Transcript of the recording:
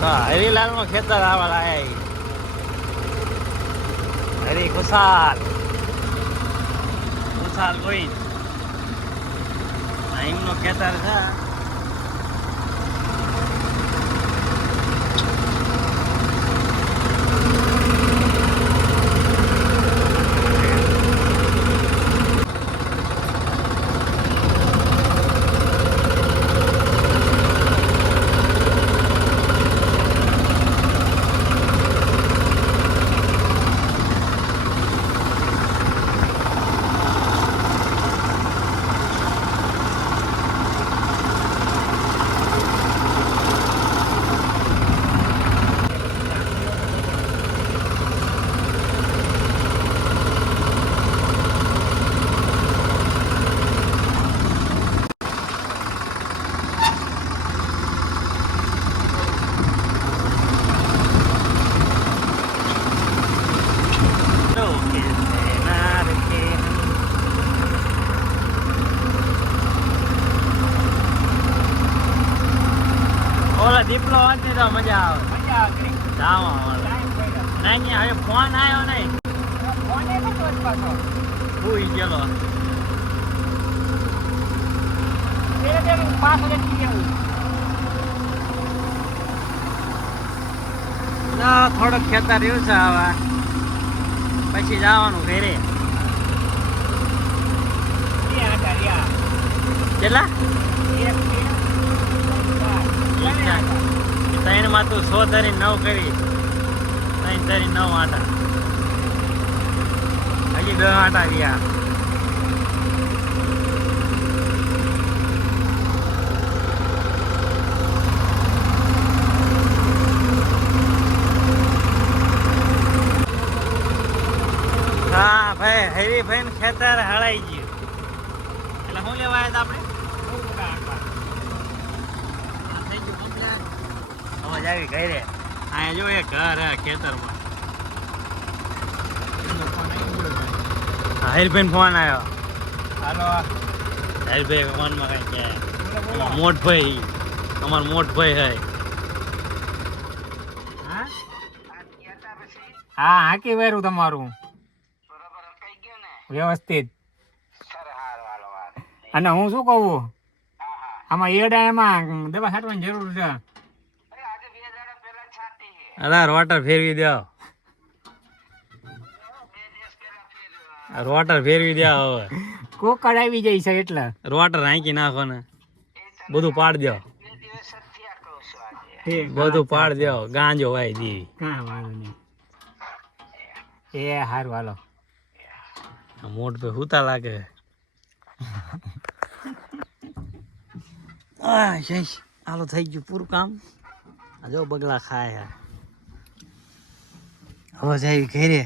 તો હરીલાલ નું ખેતર આવા લાયા હરી ખુશાલ કોઈ એમનો ખેતર છે. દીપલો હોત ને તો મજા આવે નહીં હવે ફોન આવ્યો નહીં ભૂઈ ગયેલો થોડોક ખેતર રહ્યું છે હવે પછી જવાનું ઘરે કેટલા 3 માં તું 100 ધરી 9 કરી 3 ધરી 9 આટા હજી 10 આટા રહ્યા. હા ભાઈ હરીભાઈ ને ખેતર હળાઈ ગયું એટલે શું લેવા આવ્યા આપણે આવી ઘરે અહીંયા જો એક ઘર હે ખેતરમાં. હરીભાઈ ફોન આવ્યો. હાલો હરીભાઈ ફોનમાં કઈ કે મોટભાઈ અમાર મોટભાઈ હે. હા હાકી વેરું તમારું વ્યવસ્થિત. અને હું શું કહું આમાં એડા એમાં દવા છાંટવાની જરૂર છે. અલા રોટર ફેરવી દો રોટર ફેરવી દો હવે કોકડ આવી જાય છે એટલે રોટર હાંકી નાખો ને બધું પાડ દો બધું પાડ દો ગાંજો વાઈ દેવી કાંઈ વાંધો નહીં. એ હારું હાલો મોટ પે હુતા લાગે. હાલો થઈ ગયું પૂરું કામ. જો બગલા ખાય હવે જાય ઘરે.